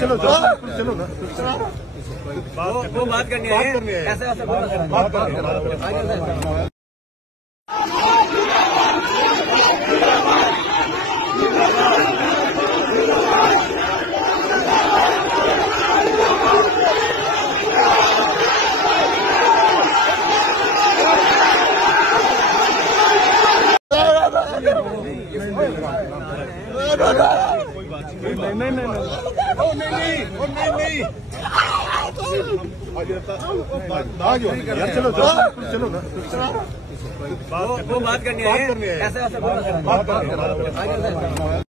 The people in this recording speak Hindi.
चलो चलो ना, वो बात करनी है, ऐसे बात करनी है। चलो चलो ना, वो बात करनी है, ऐसे बात करनी है।